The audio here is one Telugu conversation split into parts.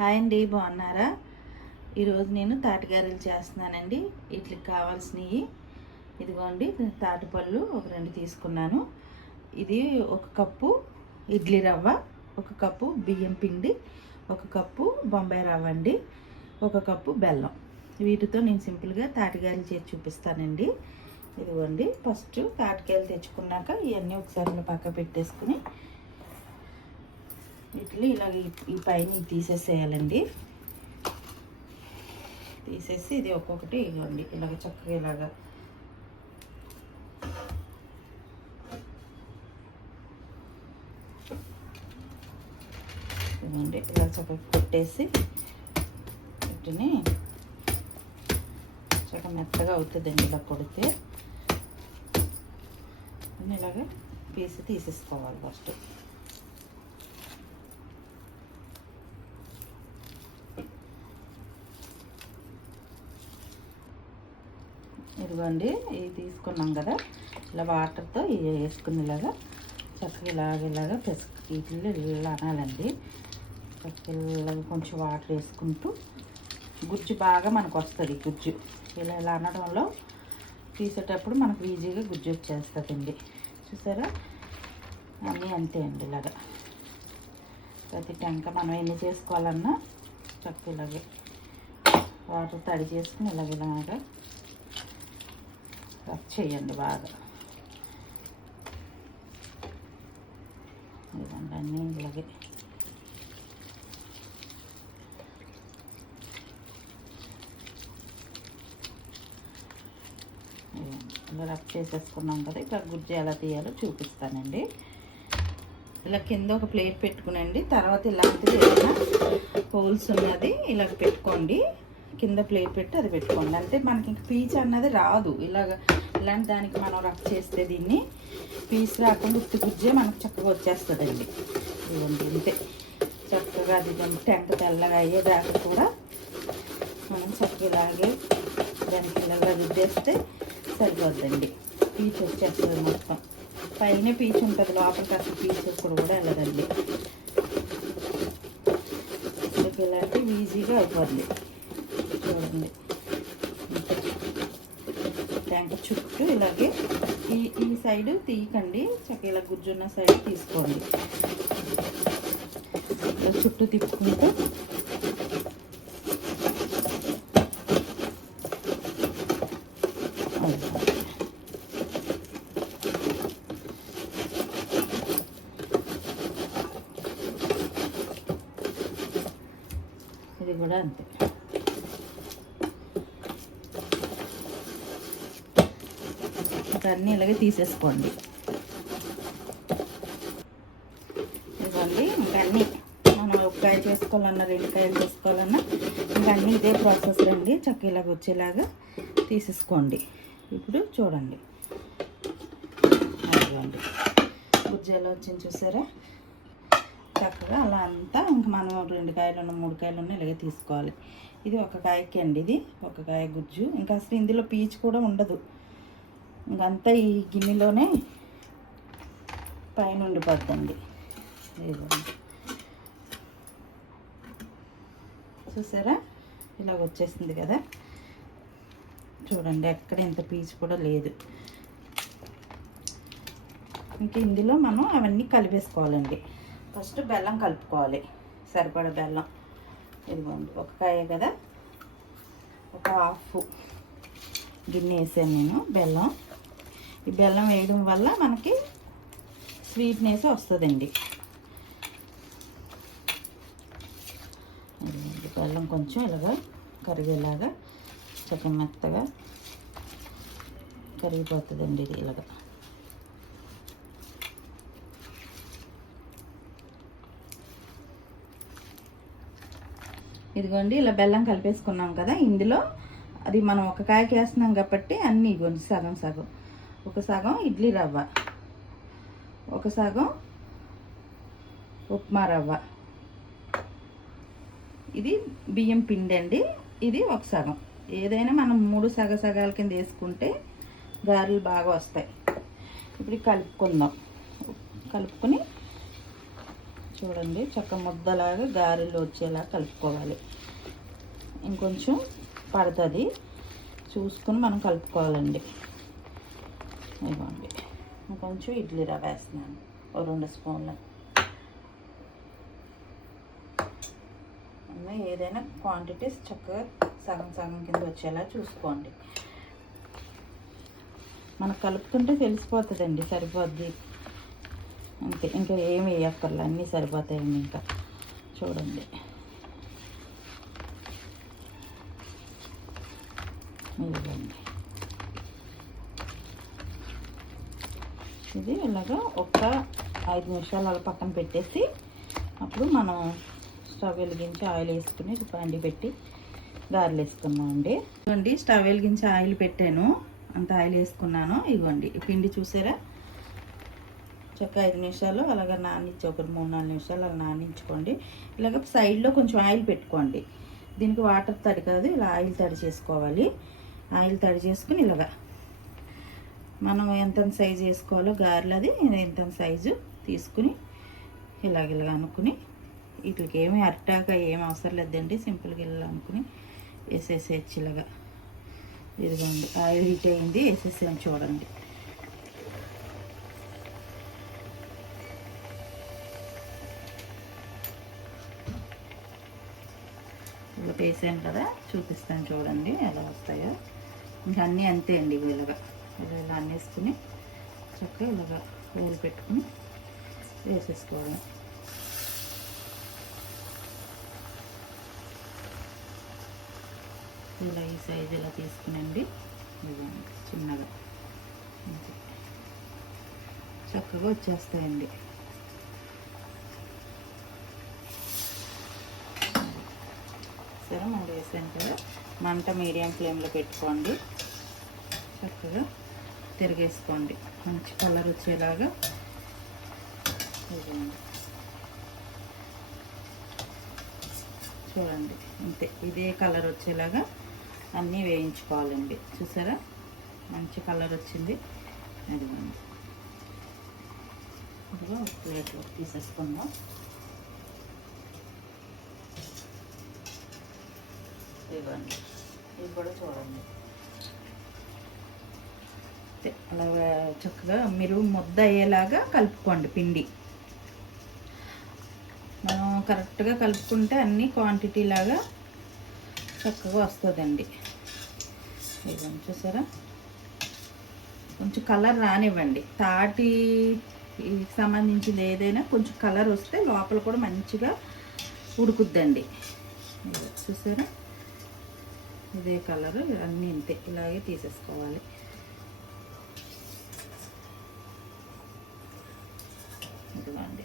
హాయ్ అండి, బాగున్నారా? ఈరోజు నేను తాటిగారెలు చేస్తున్నానండి. వీటికి కావాల్సినవి ఇదిగోండి. తాటిపళ్ళు ఒక 2 తీసుకున్నాను. ఇది 1 కప్పు ఇడ్లీ రవ్వ, 1 కప్పు బియ్యం పిండి, 1 కప్పు బొంబాయి రవ్వ అండి, 1 కప్పు బెల్లం. వీటితో నేను సింపుల్గా తాటిగారెలు చేసి చూపిస్తానండి. ఇదిగోండి, ఫస్ట్ తాటికాయలు తెచ్చుకున్నాక ఇవన్నీ ఒకసారి పక్క పెట్టేసుకుని వీటిలో ఇలాగ ఈ పైన తీసేసేయాలండి. తీసేసి ఇది ఒక్కొక్కటి ఇవ్వండి, ఇలాగ చక్కగా ఇలాగా ఇవ్వండి. ఇలా చక్కగా కొట్టేసి వీటిని చక్కగా మెత్తగా అవుతుందండి. ఇలా కొడితే ఇలాగ పీసి తీసేసుకోవాలి ఫస్ట్. ఇదిగోండి, ఇవి తీసుకున్నాం కదా, ఇలా వాటర్తో ఇవి వేసుకుని ఇలాగా చక్కగా ఇలాగ వీటిల్లో ఇలా అనాలండి. చక్కగా కొంచెం వాటర్ వేసుకుంటూ గుజ్జు బాగా మనకు వస్తుంది. గుజ్జు ఇలా అనడంలో తీసేటప్పుడు మనకు ఈజీగా గుజ్జు వచ్చేస్తుందండి. చూసారా, అన్నీ అంతే అండి. ఇలాగా ప్రతి టెంక మనం ఎన్ని చేసుకోవాలన్నా చక్కగా ఇలాగే వాటర్ తడి చేసుకుని ఇలాగా రబ్ చేయండి బాగా. ఇవ్వండి, అన్నీ ఇలాగే ఇలా రబ్ చేసేసుకున్నాం కదా. ఇక్కడ గుజ్జు ఎలా తీయాలో చూపిస్తానండి. ఇలా కింద ఒక ప్లేట్ పెట్టుకునండి. తర్వాత ఇలాంటిది ఏదైనా హోల్స్ ఉన్నది ఇలాగ పెట్టుకోండి. కింద ప్లేట్ పెట్టి అది పెట్టుకోండి. అంటే మనకి ఇంక పీచు అన్నది రాదు. ఇలాంటి దానికి మనం రబ్ చేస్తే దీన్ని పీచు రాకుండా ఉత్తి గుజ్జే మనకు చక్కగా వచ్చేస్తుందండి. ఇవ్వండి, ఇంతే చక్కగా అది టెంక తెల్లగా అయ్యేదాకా కూడా మనం చక్కగా ఇలాగే దానికి ఇలాగా రుద్దేస్తే సరిపోద్దండి. పీచు వచ్చేస్తుంది మొత్తం. పైన పీచు ఉంటుంది, లోపలికి అసలు పీచు కూడా వెళ్ళదండి. ఇలాంటివి ఈజీగా అయిపోద్ది. చూడండి, ట్యాంక్ చుట్టూ ఇలాగే ఈ సైడ్ తీయకండి, చక్కగా ఇలా గుజ్జున్న సైడ్ తీసుకోండి. చుట్టూ తిప్పుకుంటూ ఇది కూడా అంతే. అన్నీ ఇలాగే తీసేసుకోండి. ఇవ్వండి, ఇంకన్నీ మనం 1 కాయ చేసుకోవాలన్నా 2 కాయలు చేసుకోవాలన్నా ఇంకన్నీ ఇదే ప్రాసెస్ రండి. చక్కగా ఇలాగ వచ్చేలాగా తీసేసుకోండి. ఇప్పుడు చూడండి, ఇవ్వండి గుజ్జు ఎలా వచ్చింది చూసారా. చక్కగా అలా అంతా ఇంక మనం 2 కాయలు 3 కాయలు ఇలాగే తీసుకోవాలి. ఇది 1 కాయకి అండి, ఇది 1 కాయ గుజ్జు. ఇంకా అసలు ఇందులో పీచు కూడా ఉండదు. ఇంకంతా ఈ గిన్నెలోనే పైన ఉండిపోద్దండి. చూసారా, ఇలాగ వచ్చేసింది కదా. చూడండి, ఎక్కడ ఇంత పీచు కూడా లేదు. ఇంక ఇందులో మనం అవన్నీ కలిపేసుకోవాలండి. ఫస్ట్ బెల్లం కలుపుకోవాలి, సరిపడా బెల్లం. ఇదిగోండి, 1 కాయ కదా, ఒక హాఫ్ గిన్నె వేసాను నేను బెల్లం. ఈ బెల్లం వేయడం వల్ల మనకి స్వీట్నెస్ వస్తుందండి. బెల్లం కొంచెం ఇలాగా కరిగేలాగా చక్కగా మెత్తగా కరిగిపోతుందండి. ఇది ఇలాగా ఇదిగోండి, ఇలా బెల్లం కలిపేసుకున్నాం కదా. ఇందులో అది మనం 1 కాయకి వేస్తున్నాం కాబట్టి అన్నీ ఇవ్వండి, సగం సగం. 1 సగం ఇడ్లీ రవ్వ, 1 సగం ఉప్మా రవ్వ, ఇది బియ్యం పిండి అండి, ఇది 1 సగం. ఏదైనా మనం 3 సగాల కింద వేసుకుంటే గారెలు బాగా వస్తాయి. ఇప్పుడు కలుపుకుందాం. కలుపుకొని చూడండి చక్క ముద్దలాగా గారెలు వచ్చేలా కలుపుకోవాలి. ఇంకొంచెం పడుతుంది చూసుకుని మనం కలుపుకోవాలండి. ఇవ్వండి ఇంకొంచెం ఇడ్లీ రవ్వ వేస్తున్నాను, ఓ 2 స్పూన్లు. ఏదైనా క్వాంటిటీస్ చక్కగా సగం సగం కింద వచ్చేలా చూసుకోండి. మనకు కలుపుతుంటే తెలిసిపోతుందండి, సరిపోద్ది అంతే. ఇంకా ఏమి వేయక్కర్లే, అన్నీ సరిపోతాయండి. ఇంకా చూడండి ఇదిగోండి. ఇది ఇలాగా ఒక 5 నిమిషాలు అలా పక్కన పెట్టేసి అప్పుడు మనం స్టవ్ వెలిగించి ఆయిల్ వేసుకుని బండి పెట్టి గారెలు వేసుకున్నామండి. ఇదిగోండి స్టవ్ వెలిగించి ఆయిల్ పెట్టాను, అంత ఆయిల్ వేసుకున్నాను. ఇవ్వండి ఈ పిండి చూసారా, చక్క 5 నిమిషాలు అలాగ నానించి ఒక 3-4 నిమిషాలు అలా నానించుకోండి. ఇలాగ సైడ్లో కొంచెం ఆయిల్ పెట్టుకోండి. దీనికి వాటర్ తడి కాదు, ఇలా ఆయిల్ తడి చేసుకోవాలి. ఆయిల్ తడి చేసుకుని ఇలాగ మనం ఎంత సైజు వేసుకోవాలో గారెలు అది ఎంత సైజు తీసుకుని ఇలాగ అనుకుని, వీటికి ఏమి అట్టాక ఏం అవసరం లేదండి, సింపుల్గా ఇలా అనుకుని వేసేసేయచ్చు ఇలాగా. ఇదిగోండి ఆయిల్ హీట్ అయింది, వేసేసాను చూడండి. ఇలా వేసాను కదా, చూపిస్తాను చూడండి ఎలా వస్తాయో. ఇంకా అన్నీ అంతే అండి. ఇలాగా ఇలా అన్నేసుకుని చక్కగా ఇలాగా వేలు పెట్టుకుని వేసేసుకోవాలి. ఇలా ఈ సైజు ఇలా తీసుకునండి, చిన్నగా చక్కగా వచ్చేస్తాయండి. సరే మనం వేసాను కదా, మంట మీడియం ఫ్లేమ్లో పెట్టుకోండి. చక్కగా తిరిగేసుకోండి, మంచి కలర్ వచ్చేలాగా. చూడండి అంతే, ఇదే కలర్ వచ్చేలాగా అన్నీ వేయించుకోవాలండి. చూసారా మంచి కలర్ వచ్చింది. అదిగోండి ఇదిగో ప్లేట్లో తీసేసుకుందాం. ఇవ్వండి ఇది కూడా చూడండి అలా చక్కగా మీరు ముద్ద అయ్యేలాగా కలుపుకోండి. పిండి మనం కరెక్ట్గా కలుపుకుంటే అన్ని క్వాంటిటీ లాగా చక్కగా వస్తుందండి. ఇవ్వండి చూసారా, కొంచెం కలర్ రానివ్వండి. తాటి సంబంధించింది ఏదైనా కొంచెం కలర్ వస్తే లోపల కూడా మంచిగా ఉడుకుద్దండి. చూసారా ఇదే కలరు, అన్నీ ఇంతే ఇలాగే తీసేసుకోవాలి. ఇదిగోండి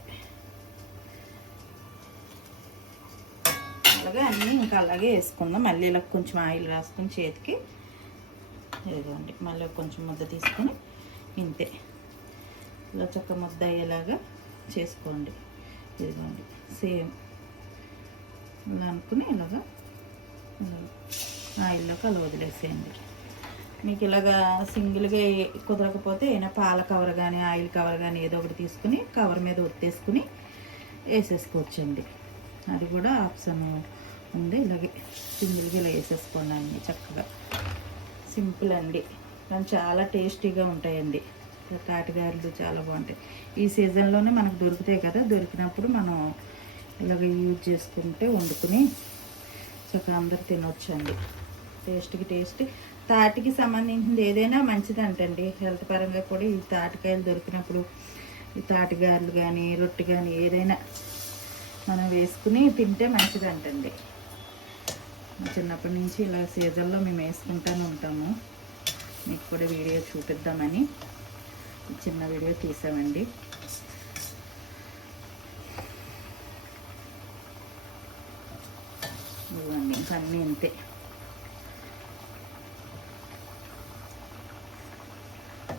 అలాగే అన్నీ ఇంకా అలాగే వేసుకుందాం. మళ్ళీ ఇలా కొంచెం ఆయిల్ రాసుకొని చేతికి, ఇదిగోండి మళ్ళీ కొంచెం ముద్ద తీసుకొని ఇంతే ఇలా చక్క ముద్ద అయ్యేలాగా చేసుకోండి. ఇదిగోండి సేమ్ ఇలా అనుకుని ఇలాగా ఆయిల్లోకి అలా వదిలేసేయండి. మీకు ఇలాగా సింగిల్గా కుదరకపోతే ఏమైనా పాల కవర్ కానీ ఆయిల్ కవర్ కానీ ఏదో ఒకటి తీసుకుని కవర్ మీద ఒత్తేసుకుని వేసేసుకోవచ్చండి. అది కూడా ఆప్షన్ ఉంది. ఇలాగే సింగిల్గా ఇలా వేసేసుకోండి అన్నీ చక్కగా. సింపుల్ అండి, కానీ చాలా టేస్టీగా ఉంటాయండి. తాటిగారెలు చాలా బాగుంటాయి. ఈ సీజన్లోనే మనకు దొరుకుతాయి కదా, దొరికినప్పుడు మనం ఇలాగ యూజ్ చేసుకుంటే వండుకుని చక్కగా అందరు తినొచ్చండి. టేస్ట్కి టేస్ట్. తాటికి సంబంధించింది ఏదైనా మంచిదంటండి, హెల్త్ పరంగా కూడా. ఈ తాటికాయలు దొరికినప్పుడు ఈ తాటిగారెలు కానీ రొట్టె కానీ ఏదైనా మనం వేసుకుని తింటే మంచిదంటండి. చిన్నప్పటి నుంచి ఇలా సీజన్లో మేము వేసుకుంటూనే ఉంటాము. మీకు కూడా వీడియో చూపిద్దామని చిన్న వీడియో తీసామండి. ఇవ్వండి ఇంకా అన్నీ ఇంతే.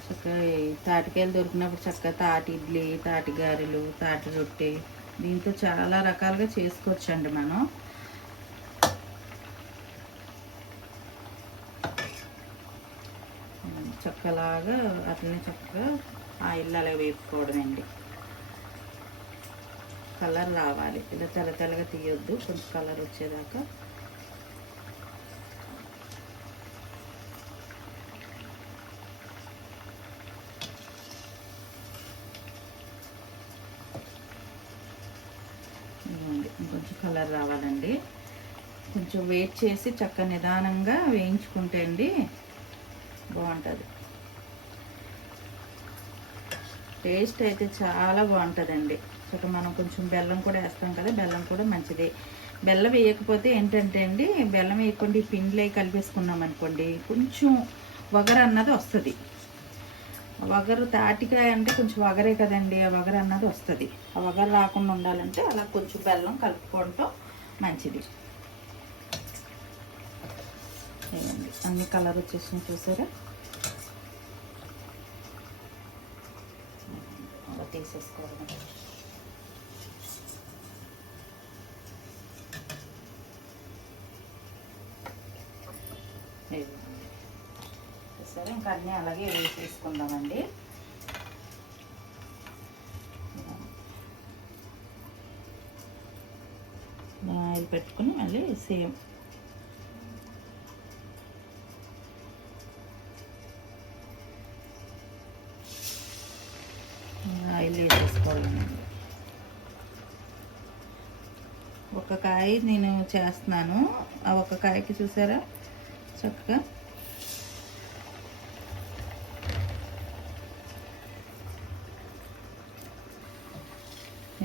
చక్కగా తాటికాయలు దొరికినప్పుడు చక్కగా తాటి ఇడ్లీ, తాటి గారెలు, తాటి రొట్టె, దీంతో చాలా రకాలుగా చేసుకోవచ్చండి మనం. చక్కలాగా అట్లనే చక్కగా ఆయిల్ అలా వేపుకోవడమండి. కలర్ రావాలి. ఇలా తెల్ల తెల్లగా తీయొద్దు, కొంచెం కలర్ వచ్చేదాకా. ఇంకొంచెం కలర్ రావాలండి. కొంచెం వెయిట్ చేసి చక్కగా నిదానంగా వేయించుకుంటే అండి బాగుంటుంది. టేస్ట్ అయితే చాలా బాగుంటుందండి. చక్కగా మనం కొంచెం బెల్లం కూడా వేస్తాం కదా, బెల్లం కూడా మంచిది. బెల్లం వేయకపోతే ఏంటంటే అండి, బెల్లం వేయకుండా ఈ పిండిలో కలిపేసుకున్నాం అనుకోండి కొంచెం వగర అన్నది వస్తుంది. వగరు తాటికాయ అంటే కొంచెం వగరే కదండి, ఆ వగర అన్నది వస్తుంది. ఆ వగర రాకుండా ఉండాలంటే అలా కొంచెం బెల్లం కలుపుకోవడం మంచిది. అన్ని కలర్ వచ్చేసిన చూసారా, అలా తీసేసుకోవడం. సరే, ఇంకా అన్నీ అలాగే వేసేసుకుందామండి. ఆయిల్ పెట్టుకుని మళ్ళీ సేమ్ ఆయిల్ వేసేసుకోవాలండి. ఒక కాయ నేను చేస్తున్నాను, ఆ ఒక కాయకి చూసారా చక్కగా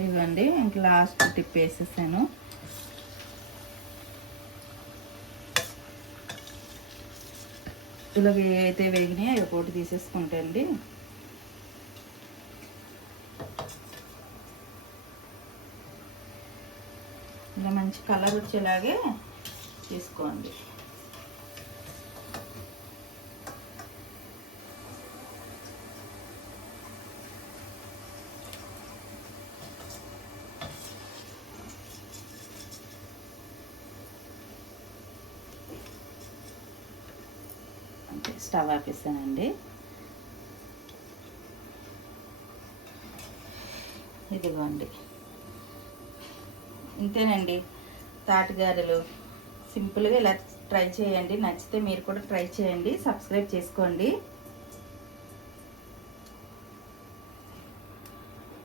ఇవ్వండి. ఇంక లాస్ట్ టిప్ వేసేసాను. ఇలా అయితే వేగినాయి అవి ఒకటి తీసేసుకుంటే అండి ఇలా మంచి కలర్ వచ్చేలాగే తీసుకోండి. స్టవ్ ఆపేసానండి. ఇదిగోండి, ఇంతేనండి తాటిగారెలు. సింపుల్గా ఇలా ట్రై చేయండి. నచ్చితే మీరు కూడా ట్రై చేయండి. సబ్స్క్రైబ్ చేసుకోండి.